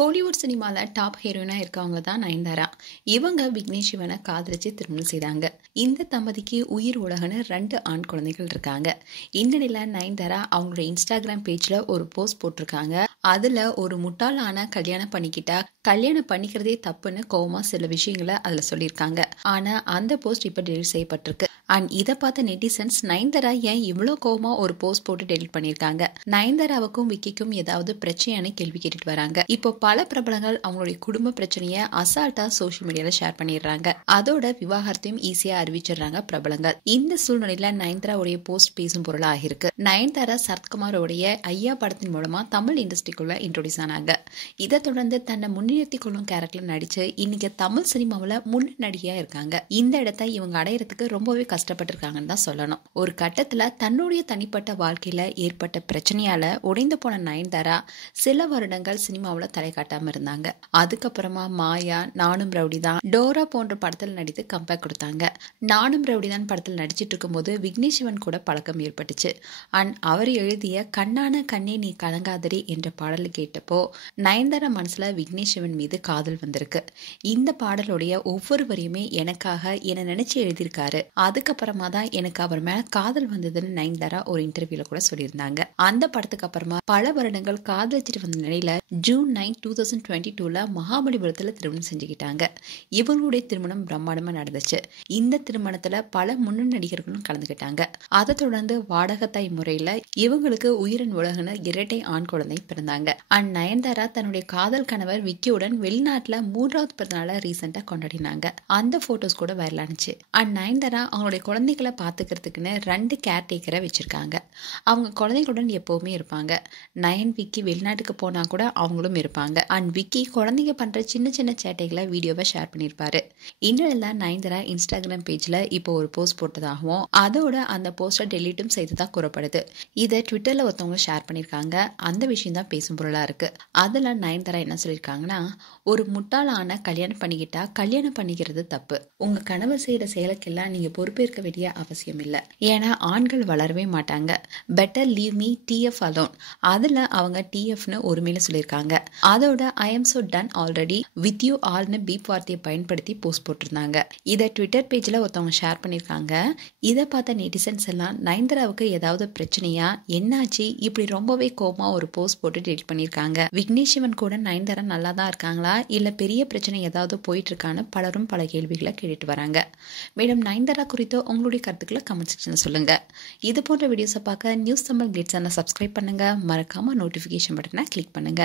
கோலிவுட் சினிமால டாப் ஹீரோயினா இருக்கவங்க தான் நயன்தாரா. இவங்க விக்னேஷ் சிவனை காதலிச்சு திருமணம் செய்தாங்க. இந்த தம்பதிக்கு உயிர் உலகன்னு 2 ஆண் குழந்தைகள் இருக்காங்க. இந்த நிலையில நயன்தாரா அவங்களோட இன்ஸ்டாகிராம் பேஜ்ல ஒரு போஸ்ட் போட்டிருக்காங்க. அதுல ஒரு முட்டாளான கல்யாணம் பண்ணிக்கிட்டா கல்யாணம் பண்ணிக்கிறதே தப்புன்னு கோவமா சில விஷயங்களை அதுல சொல்லியிருக்காங்க. ஆனா அந்த போஸ்ட் இப்ப டெலிட் செய்யப்பட்டிருக்கு. அண்ட் இதை பார்த்த நெட்டிசன்ஸ் நயன்தாரா ஏன் இவ்வளோ கோவமா ஒரு போஸ்ட் போட்டு டெலிட் பண்ணியிருக்காங்க, நயன்தாராவுக்கும் விக்கிக்கும் ஏதாவது பிரச்சனையான கேள்வி கேட்டுட்டு வராங்க. இப்போ பல பிரபலங்கள் அவங்களுடைய குடும்ப பிரச்சனையை அசால்ட்டா சோஷியல் மீடியால ஷேர் பண்ணிடுறாங்க. அதோட விவாகரத்தையும் ஈஸியா அறிவிச்சிடுறாங்க பிரபலங்கள். இந்த சூழ்நிலையில நயன்தாராவுடைய போஸ்ட் பேசும் பொருளா ஆகிருக்கு. நயன்தாரா சரத்குமாரோடைய ஐயா படத்தின் மூலமா தமிழ் இண்டஸ்ட்ரிக்குள்ள இன்ட்ரோடியூஸ் ஆனாங்க. இதை தொடர்ந்து தன்னை முன்னிறுத்தி கொள்ளும் கேரக்டர்ல நடிச்சு இன்னைக்கு தமிழ் சினிமாவில் முன்னடியா இருக்காங்க. இந்த இடத்தை இவங்க அடையறதுக்கு ரொம்பவே கஷ்டப்பட்டிருக்காங்கன்னு தான் சொல்லணும். ஒரு கட்டத்துல தன்னுடைய தனிப்பட்ட வாழ்க்கையில ஏற்பட்ட பிரச்சனையால உடைந்து போன நயன்தாரா சில வருடங்கள் சினிமாவுல தலை காட்டாம இருந்தாங்க. அதுக்கப்புறமா மாயா, நானும் ரவுடிதான், டோரா போன்ற படத்தில் நடித்து கம்பேக் கொடுத்தாங்க. நானும் ரவுடிதான் படத்தில் நடிச்சிட்டு இருக்கும்போது விக்னேஷ் சிவன் கூட பழக்கம் ஏற்பட்டுச்சு. அண்ட் அவர் எழுதிய கண்ணான கண்ணே நீ கலங்காதரி என்ற பாடல் கேட்டப்போ நயன்தாரா மனசுல விக்னேஷ் சிவன் மீது காதல் வந்திருக்கு. இந்த பாடலுடைய ஒவ்வொரு வரியுமே எனக்காக என்ன நினைச்சு எழுதியிருக்காரு. அதுக்கப்புறமா தான் எனக்கு அவர் மேல காதல் வந்ததுன்னு நயன்தாரா ஒரு இன்டர்வியூல கூட சொல்லியிருந்தாங்க. அந்த படத்துக்கு அப்புறமா பல வருடங்கள் காதலிச்சிட்டு வந்த நிலையில ஜூன் 9, 2022ல மகாபலிபுரத்துல திருமணம் செஞ்சுக்கிட்டாங்க. இவங்களுடைய திருமணம் பிரம்மாண்டமா நடந்துச்சு. இந்த திருமணத்துல பல முன்னணி நடிகர்களும் கலந்துக்கிட்டாங்க. அதை தொடர்ந்து வாடகத்தாய் முறையில இவங்களுக்கு உயிரின் உலகன இரட்டை ஆண் குழந்தை பிறந்தாங்க. அண்ட் நயன்தாரா தன்னுடைய காதல் கணவர் விக்கியுடன் வெளிநாட்டுல 3வது பிறந்தநாளை ரீசெண்டா கொண்டாடினாங்க. அந்த போட்டோஸ் கூட வைரல் ஆனிச்சு. அண்ட் நயன்தாரா அவங்களுடைய குழந்தைகளை பாத்துக்கிறதுக்குன்னு 2 கேர்டேக்கரை வச்சிருக்காங்க. அவங்க குழந்தைகளுடன் எப்பவுமே இருப்பாங்க. நயன் விக்கி வெளிநாட்டுக்கு போனா கூட அவங்களும் இருப்பாங்க. அண்ட் விக்கி குழந்தைங்க பண்ற சின்ன சின்ன சேட்டைகளை வீடியோவை ஷேர் பண்ணிருப்பாரு. இன்னும் நயன்தாரா இன்ஸ்டாகிராம் பேஜ்ல இப்போ ஒரு போஸ்ட் போட்டதாகவும் அதோட அந்த போஸ்டை டெலீட்டும் செய்ததா கூறப்படுது. இதை ட்விட்டர்ல ஒருத்தவங்க ஷேர் பண்ணிருக்காங்க. அந்த விஷயம் தான் பேசும் பொருளா இருக்கு. அதுல நயன்தாரா என்ன சொல்லியிருக்காங்கன்னா, ஒரு முட்டாளான கல்யாணம் பண்ணிக்கிட்டா கல்யாணம் பண்ணிக்கிறது தப்பு. உங்க கணவர் செய்யற செயலுக்கெல்லாம் நீங்க பொறுப்பேற்க வேண்டிய அவசியம் இல்லை. ஏன்னா ஆண்கள் வளரவே மாட்டாங்க. Better leave me DF alone. அதுல அவங்க டிஎஃப்னு ஒருமையில சொல்லியிருக்காங்க. அதோட I am so done already with you ஆல்னு பீப் வார்த்தையை பயன்படுத்தி போஸ்ட் போட்டிருந்தாங்க. இதை ட்விட்டர் பேஜ்ல ஒருத்தவங்க ஷேர் பண்ணியிருக்காங்க. இதை பார்த்த நெட்டிசன்ஸ் எல்லாம் நயன்தாராவுக்கு ஏதாவது பிரச்சனையா, என்னாச்சு, இப்படி ரொம்பவே கோபமா ஒரு போஸ்ட் போட்டு டெலிட் பண்ணியிருக்காங்க. விக்னேஷ் சிவன் கூட நயன்தாரா நல்லா தான் இருக்காங்களா, இல்ல பெரிய பிரச்சனை ஏதாவது போயிட்டு இருக்கான்னு பலரும் பல கேள்விகளை கேட்டுட்டு வராங்க. மேடம் நயன்தாரா குறித்து உங்களுடைய கருத்துக்களை கமெண்ட் செக்ஷன்ல சொல்லுங்க. இது போன்ற வீடியோஸை பார்க்க நியூஸ் தமிழ் கிளிட்ஸ் சேனலை சப்ஸ்கிரைப் பண்ணுங்க. மறக்காம நோட்டிபிகேஷன் பட்டனை கிளிக் பண்ணுங்க.